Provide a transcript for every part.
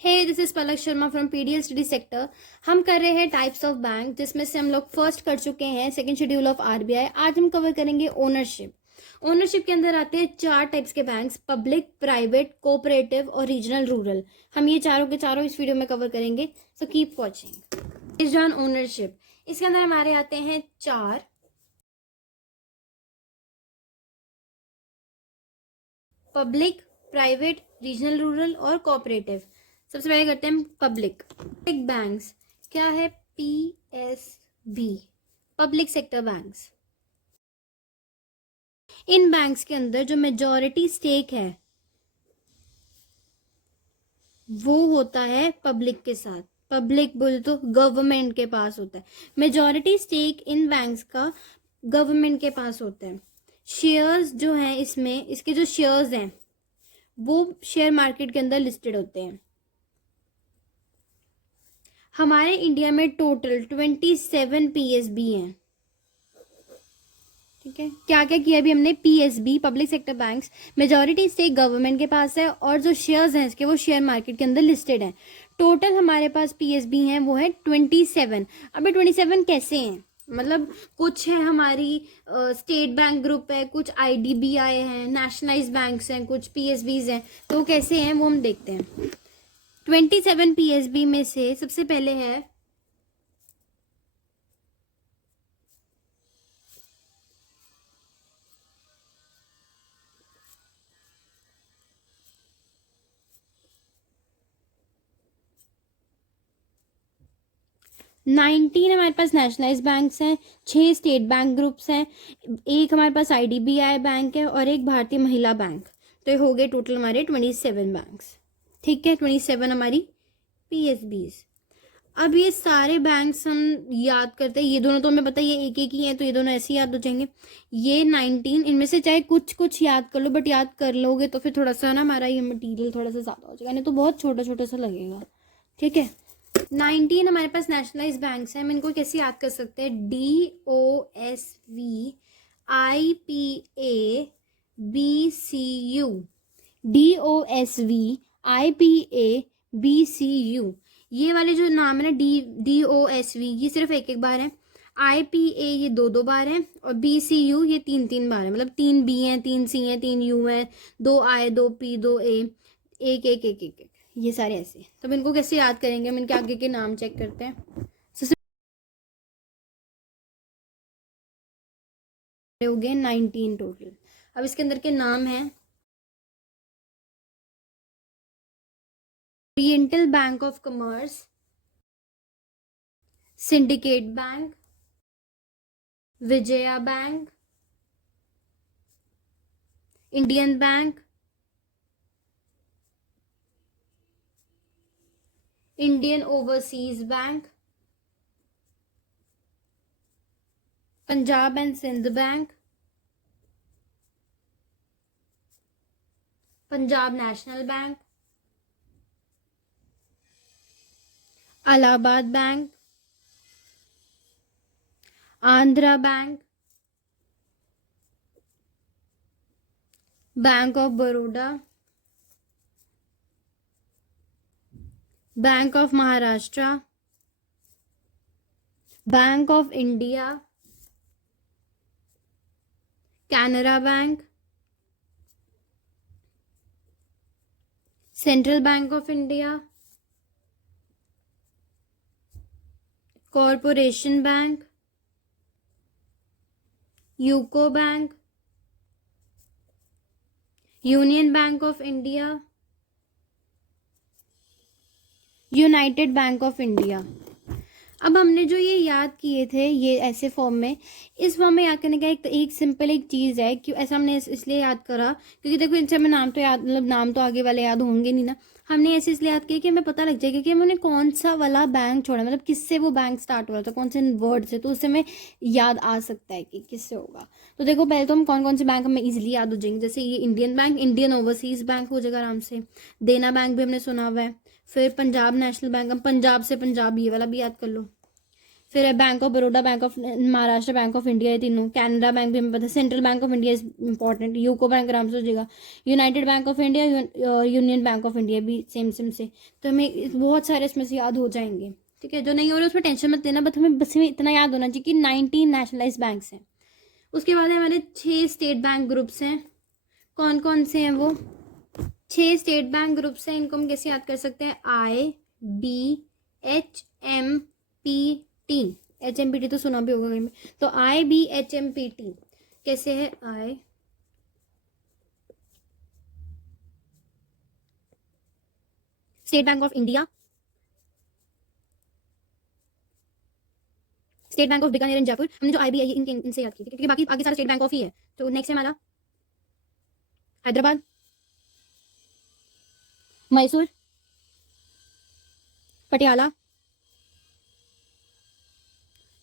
Hey this is Palak Sharma from PDL study sector. हम कर रहे हैं टाइप्स ऑफ बैंक, जिसमें से हम लोग फर्स्ट कर चुके हैं सेकंड शेड्यूल ऑफ आरबीआई। आज हम कवर करेंगे ओनरशिप। ओनरशिप के अंदर आते हैं चार टाइप्स के बैंक्स: पब्लिक, प्राइवेट, कोऑपरेटिव और रीजनल रूरल। हम ये चारों के चारों इस वीडियो में कवर करेंगे, so keep watching. Based on ownership इसके अंदर हमारे आते हैं चार: पब्लिक, प्राइवेट, रीजनल रूरल और कोऑपरेटिव। सबसे पहले करते हैं पब्लिक बैंक्स। क्या है? PSB, public sector banks. इन बैंक्स के अंदर जो मेजॉरिटी स्टेक है वो होता है पब्लिक के साथ। पब्लिक बोले तो गवर्नमेंट के पास होता है। मेजॉरिटी स्टेक इन बैंक्स का गवर्नमेंट के पास होता है। शेयर्स जो हैं इसमें, इसके जो शेयर्स हैं वो शेयर मार्केट के अंदर लिस्टेड होते हैं। हमारे इंडिया में टोटल 27 पीएसबी हैं। ठीक है, क्या क्या किया अभी हमने? PSB, public sector banks, majority stake government के पास है और जो शेयर्स हैं इसके वो शेयर मार्केट के अंदर लिस्टेड हैं। टोटल हमारे पास पीएसबी हैं वो है 27। अभी 27 कैसे हैं? मतलब कुछ है हमारी स्टेट बैंक ग्रुप है, कुछ आईडीबीआई है, नेशनलाइज बैंक्स हैं, कुछ पीएसबीज हैं। तो कैसे हैं वो हम देखते हैं। 27 पीएसबी में से सबसे पहले है हमारे पास नेशनलाइज बैंक्स हैं, 6 स्टेट बैंक ग्रुप्स हैं, एक हमारे पास आईडीबीआई बैंक है और एक भारतीय महिला बैंक। तो ये हो गए टोटल हमारे 27 बैंक्स। ठीक है, 27 हमारी पीएसबीज। अब ये सारे बैंक्स हम याद करते हैं। ये दोनों तो हमें पता है ये एक एक ही हैं, तो ये दोनों ऐसे याद हो जाएंगे। ये 19, इनमें से चाहे कुछ कुछ याद कर लो, बट याद कर लोगे तो फिर थोड़ा सा ना हमारा ये मटीरियल थोड़ा सा ज़्यादा हो जाएगा, नहीं तो बहुत छोटा छोटा सा लगेगा। ठीक है, 19 हमारे पास नेशनलाइज बैंक्स हैं। हम इनको कैसे याद कर सकते हैं? DOSV, IPA, BCU, DOSV, IPA, BCU। ये वाले जो नाम है ना, DOSV ये सिर्फ एक एक बार है, IPA ये दो दो बार है और BCU ये तीन तीन बार है। मतलब 3 B हैं, 3 C हैं, 3 U हैं, 2 I, 2 P, 2 A, एक एक एक एक एक, ये सारे ऐसे। तो हम इनको कैसे याद करेंगे? हम इनके आगे के नाम चेक करते हैं। हो गए 19 टोटल। अब इसके अंदर के नाम हैं: oriental bank of commerce, syndicate bank, Vijaya bank, Indian bank, Indian overseas bank, Punjab and Sind bank, Punjab national bank, Allahabad bank, Andhra bank, bank of Baroda, bank of Maharashtra, bank of India, Canara bank, central bank of India, corporation bank, UCO bank, union bank of India, united bank of India. अब हमने जो ये याद किए थे ये ऐसे form में, इस फॉर्म में याद करने का एक सिंपल एक चीज़ है कि ऐसा हमने इसलिए याद करा क्योंकि देखो इनसे हमें नाम तो याद, मतलब नाम तो आगे वाले याद होंगे नहीं ना। हमने ऐसे इसलिए याद किया कि हमें पता लग जाएगा कि हमने कौन सा वाला बैंक छोड़ा, मतलब किससे वो बैंक स्टार्ट हो रहा था, कौन से वर्ड से, तो उससे हमें याद आ सकता है कि किससे होगा। तो देखो पहले तो हम कौन कौन से बैंक हमें ईजिली याद हो जाएंगे। जैसे ये Indian bank, Indian overseas bank हो जाएगा आराम से। देना बैंक भी हमने सुना हुआ है। फिर पंजाब नेशनल बैंक, हम पंजाब से पंजाब, ये वाला भी याद कर लो। फिर है bank of Baroda, bank of Maharashtra, bank of India, ये तीनों। कैनरा बैंक भी हमें पता है। Central bank of India is important. UCO bank आराम से हो जाएगा। United bank of India, union bank of India भी सेम सेम से। तो हमें बहुत सारे इसमें से याद हो जाएंगे, ठीक है। जो नहीं हो रहा उसमें टेंशन मत लेना, बट हमें बस में इतना याद होना चाहिए कि 19 नेशनलाइज बैंक्स हैं। उसके बाद हमारे 6 स्टेट बैंक ग्रुप्स हैं। कौन कौन से हैं वो? 6 स्टेट बैंक ग्रुप्स हैं। इनको हम कैसे याद कर सकते हैं? IBHMPT। HMPT तो सुना भी होगा कहीं में। तो IBHMPT कैसे है? State bank of India, state bank of Bikaner and Jaipur. हमने जो IB है इनसे याद की थी, क्योंकि बाकी आगे सारा स्टेट बैंक ऑफ ही है। तो नेक्स्ट है हमारा हैदराबाद, मैसूर, पटियाला,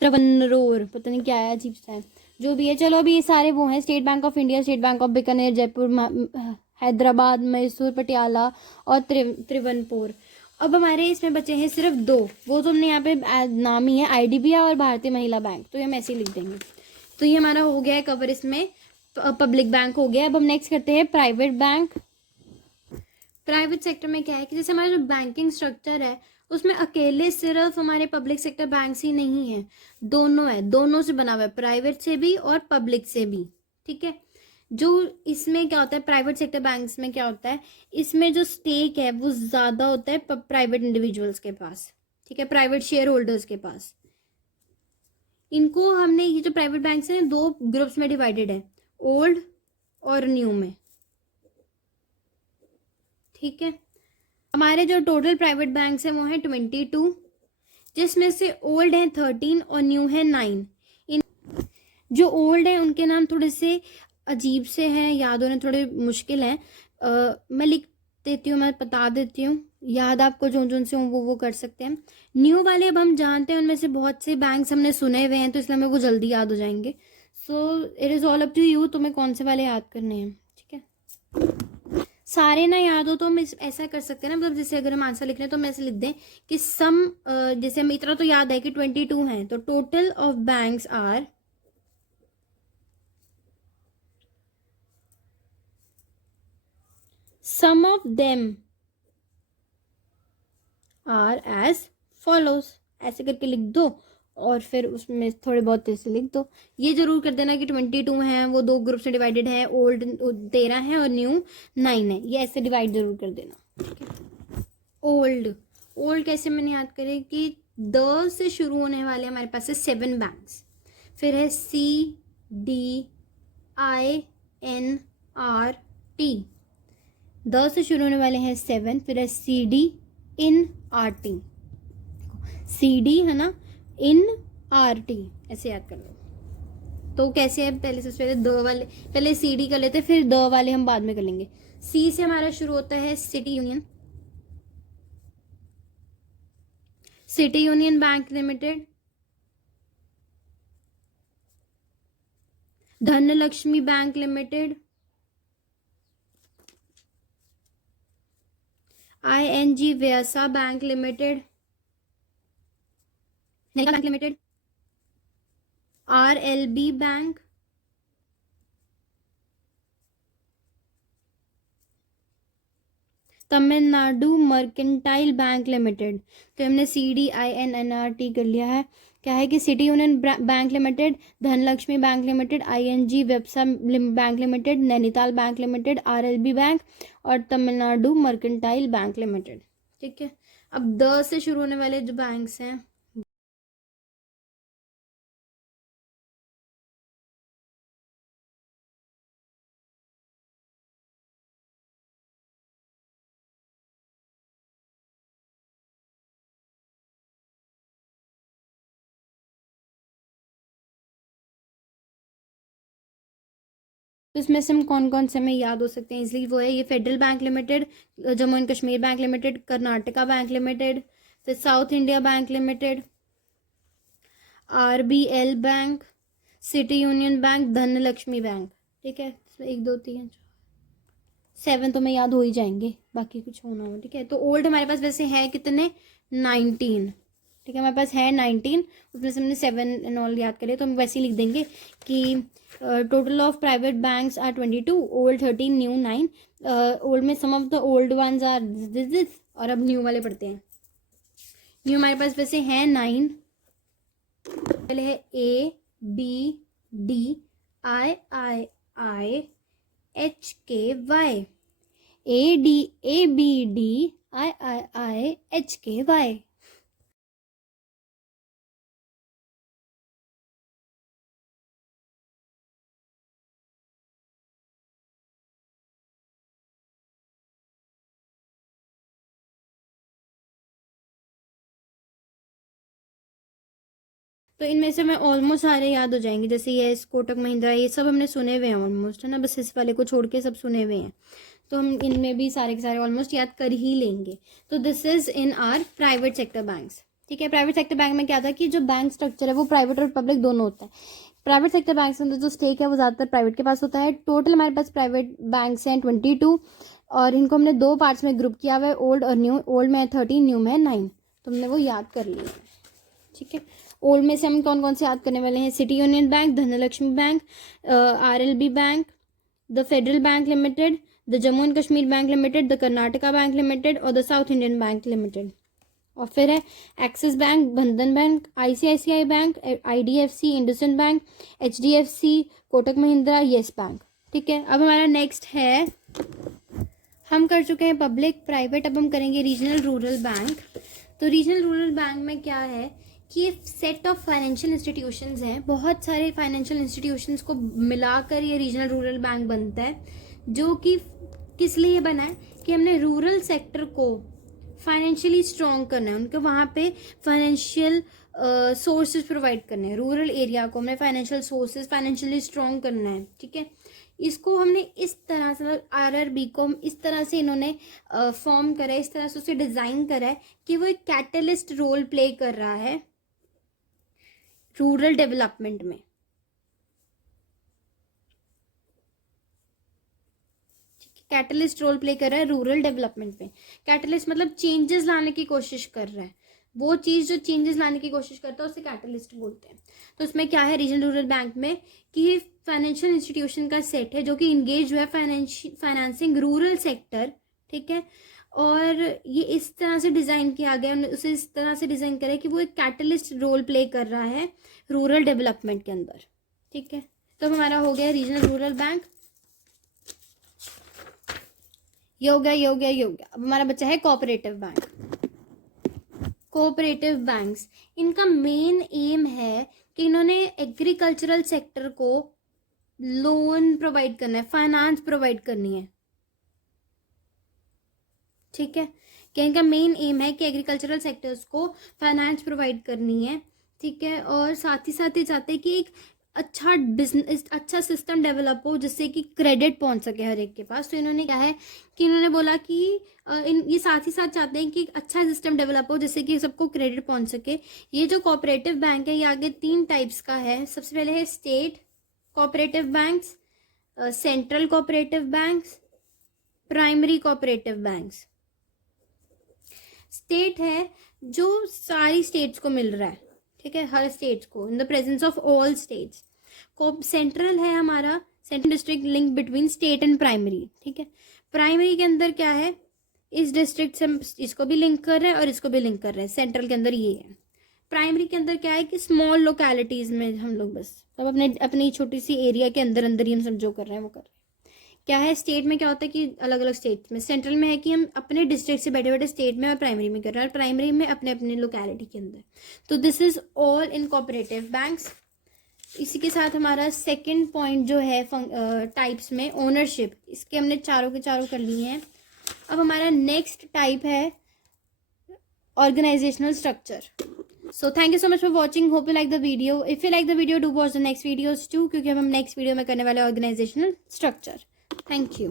त्रिवनरोर, पता नहीं क्या है, अजीब सा है, जो भी है। चलो अभी ये सारे वो हैं, state bank of India, state bank of Bikaner, Jaipur, Hyderabad, Mysore, Patiala और त्रिवनपुर। अब हमारे इसमें बचे हैं सिर्फ 2, वो तो हमने यहाँ पे नाम ही है, IDBI और भारतीय महिला बैंक, तो ये हम ऐसे ही लिख देंगे। तो ये हमारा हो गया है कवर इसमें, पब्लिक बैंक हो गया। अब हम नेक्स्ट करते हैं प्राइवेट बैंक। प्राइवेट सेक्टर में क्या है कि जैसे हमारा जो बैंकिंग स्ट्रक्चर है उसमें अकेले सिर्फ हमारे पब्लिक सेक्टर बैंक्स ही नहीं है, दोनों है, दोनों से बना हुआ है, प्राइवेट से भी और पब्लिक से भी, ठीक है। जो इसमें क्या होता है, प्राइवेट सेक्टर बैंक्स में क्या होता है, इसमें जो स्टेक है वो ज़्यादा होता है प्राइवेट इंडिविजुअल्स के पास, ठीक है, प्राइवेट शेयर होल्डर्स के पास। इनको हमने, ये जो प्राइवेट बैंक्स हैं 2 ग्रुप्स में डिवाइडेड है, ओल्ड और न्यू में, ठीक है। हमारे जो टोटल प्राइवेट बैंक्स हैं वो हैं 22, जिसमें से ओल्ड हैं 13 और न्यू है 9। इन जो ओल्ड हैं उनके नाम थोड़े से अजीब से हैं, याद होने थोड़े मुश्किल हैं। मैं लिख देती हूँ, मैं बता देती हूँ, याद आपको जो जो से वो कर सकते हैं। न्यू वाले अब हम जानते हैं, उनमें से बहुत से बैंक्स हमने सुने हुए हैं, तो इसलिए हमें वो जल्दी याद हो जाएंगे। So it is all up to you, तुम्हें कौन से वाले याद करने हैं, ठीक है। सारे ना याद हो तो हम ऐसा कर सकते हैं ना, मतलब जैसे अगर हम आंसर लिख रहे हैं तो हम ऐसे लिख दें कि सम, जैसे हमें इतना तो याद है कि 22 हैं, तो total of banks are some of them are as follows, ऐसे करके लिख दो और फिर उसमें थोड़े बहुत ऐसे लिख दो। ये जरूर कर देना कि 22 हैं, वो 2 ग्रुप से डिवाइडेड है, ओल्ड 13 है और न्यू 9 है, ये ऐसे डिवाइड जरूर कर देना। ओल्ड, ओल्ड कैसे मैंने याद करें कि द से शुरू होने वाले हमारे पास है 7 बैंक्स, फिर है CDINRT, द से शुरू होने वाले हैं 7, फिर है CDINRT, CD है ना, INRT, ऐसे याद कर लो। तो कैसे है, पहले सबसे पहले द वाले, पहले CD कर लेते, फिर द वाले हम बाद में कर लेंगे। C से हमारा शुरू होता है city union, city union bank limited, Dhanlaxmi bank limited, ING Vysya bank limited, नेगा bank limited, RLB bank, Tamil Nadu mercantile bank limited. तो हमने CDINRT कर लिया है। क्या है कि city union bank limited, Dhanlaxmi bank limited, ING वेबसा bank limited, Nainital bank limited, RLB bank और तमिलनाडु मर्केंटाइल बैंक लिमिटेड, ठीक है। अब द से शुरू होने वाले जो बैंक्स हैं, तो इसमें से हम कौन कौन से हमें याद हो सकते हैं इसलिए, वो है ये federal bank limited, Jammu and Kashmir bank limited, Karnataka bank limited, फिर south India bank limited, RBL bank, city union bank, Dhanlaxmi bank, ठीक है। 1 2 3 7 तो मैं याद हो ही जाएंगे, बाकी कुछ होना हो, ठीक है। तो ओल्ड हमारे पास वैसे है कितने, 19, ठीक है, हमारे पास है 19, उसमें से हमने 7 एंड ऑल याद करें, तो हम वैसे ही लिख देंगे कि total of private banks are 22, old 13, new 9। Old में some of the old ones are this, और अब न्यू वाले पढ़ते हैं। न्यू हमारे पास वैसे हैं 9। पहले है ABDIIIHKY, ABDIIHKY। तो इनमें से हमें ऑलमोस्ट सारे याद हो जाएंगे, जैसे ये कोटक महिंद्रा, ये सब हमने सुने हुए हैं ऑलमोस्ट, है ना, बस इस वाले को छोड़ के सब सुने हुए हैं, तो हम इनमें भी सारे के सारे ऑलमोस्ट याद कर ही लेंगे। तो this is in are private sector banks. ठीक है, प्राइवेट सेक्टर बैंक में क्या था कि जो बैंक स्ट्रक्चर है वो प्राइवेट और पब्लिक दोनों होता है। प्राइवेट सेक्टर बैंक के अंदर जो स्टेक है वो ज़्यादातर प्राइवेट के पास होता है। टोटल हमारे पास प्राइवेट बैंक्स हैं 22, और इनको हमने 2 पार्ट्स में ग्रुप किया हुआ है, ओल्ड और न्यू। ओल्ड में है 13, न्यू में है 9, तो हमने वो याद कर लिया है। ठीक है, ओल्ड में से हम कौन कौन से याद करने वाले हैं? City union bank, Dhanlaxmi bank, RLB bank, the federal bank limited, the Jammu and Kashmir bank limited, the Karnataka bank limited और the south Indian bank limited. और फिर है Axis bank, Bandhan bank, ICICI bank, IDFC, IndusInd bank, HDFC, Kotak Mahindra, Yes bank. ठीक है, अब हमारा next है, हम कर चुके हैं पब्लिक प्राइवेट, अब हम करेंगे रीजनल रूरल बैंक। तो रीजनल रूरल बैंक में क्या है कि ये सेट ऑफ फाइनेंशियल इंस्टीट्यूशंस हैं, बहुत सारे फाइनेंशियल इंस्टीट्यूशंस को मिलाकर ये रीजनल रूरल बैंक बनता है, जो कि किस लिए बना है कि हमने रूरल सेक्टर को फाइनेंशियली स्ट्रॉन्ग करना है, उनको वहाँ पे फाइनेंशियल सोर्सेज प्रोवाइड करने हैं। रूरल एरिया को हमें फाइनेंशियल सोर्सेज फाइनेंशियली स्ट्रॉन्ग करना है। ठीक है, इसको हमने इस तरह से, मतलब RRB को इस तरह से इन्होंने फॉर्म करा है, इस तरह से उसे डिज़ाइन करा है कि वो एक कैटलिस्ट रोल प्ले कर रहा है रूरल डेवलपमेंट में। कैटलिस्ट रोल प्ले कर रहा है रूरल डेवलपमेंट में। कैटलिस्ट मतलब चेंजेस लाने की कोशिश कर रहा है, वो चीज़ जो चेंजेस लाने की कोशिश करता है उसे कैटलिस्ट बोलते हैं। तो उसमें क्या है रीजनल रूरल बैंक में कि ये फाइनेंशियल इंस्टीट्यूशन का सेट है जो कि इंगेज हुआ है फाइनेंसिंग रूरल सेक्टर। ठीक है, और ये इस तरह से डिज़ाइन किया गया, उसे इस तरह से डिज़ाइन करा कि वो एक कैटलिस्ट रोल प्ले कर रहा है रूरल डेवलपमेंट के अंदर। ठीक है, तो हमारा हो गया रीजनल रूरल बैंक, ये हो गया, ये हो गया, ये हो गया। अब हमारा बच्चा है कोऑपरेटिव बैंक। कोऑपरेटिव बैंक्स, इनका मेन एम है कि इन्होंने एग्रीकल्चरल सेक्टर को लोन प्रोवाइड करना है, फाइनेंस प्रोवाइड करनी है। ठीक है, कि इनका मेन एम है कि एग्रीकल्चरल सेक्टर्स को फाइनेंस प्रोवाइड करनी है। ठीक है, और साथ ही चाहते हैं कि एक अच्छा बिजनेस, अच्छा सिस्टम डेवलप हो जिससे कि क्रेडिट पहुंच सके हर एक के पास। तो इन्होंने क्या है कि इन्होंने बोला कि ये साथ ही साथ चाहते हैं कि एक अच्छा सिस्टम डेवलप हो जिससे कि सबको क्रेडिट पहुंच सके। ये जो कोऑपरेटिव बैंक है ये आगे 3 टाइप्स का है। सबसे पहले है state cooperative banks, central cooperative banks, primary cooperative banks. State है जो सारी स्टेट्स को मिल रहा है, ठीक है, हर स्टेट्स को, in the presence of all states. Central है हमारा, central district link between state and primary. ठीक है, प्राइमरी के अंदर क्या है, इस डिस्ट्रिक्ट से इसको भी लिंक कर रहे हैं और इसको भी लिंक कर रहे हैं, सेंट्रल के अंदर ये है। प्राइमरी के अंदर क्या है कि स्मॉल लोकेलिटीज़ में हम लोग बस अब अपनी छोटी सी एरिया के अंदर ही हम सब जो कर रहे हैं वो कर रहे हैं। क्या है, स्टेट में क्या होता है कि अलग अलग स्टेट में, सेंट्रल में है कि हम अपने डिस्ट्रिक्ट से बैठे बैठे स्टेट में और प्राइमरी में कर रहे हैं, और प्राइमरी में अपने अपने लोकेलिटी के अंदर। तो this is all in cooperative banks. इसी के साथ हमारा सेकंड पॉइंट जो है टाइप्स में, ओनरशिप, इसके हमने चारों के चारों कर लिए हैं। अब हमारा नेक्स्ट टाइप है organisational structure. So thank you so much for watching, hope you like the video. If you like the video do watch the next videos too, क्योंकि हम नेक्स्ट वीडियो में करने वाले ऑर्गेनाइजेशनल स्ट्रक्चर। Thank you.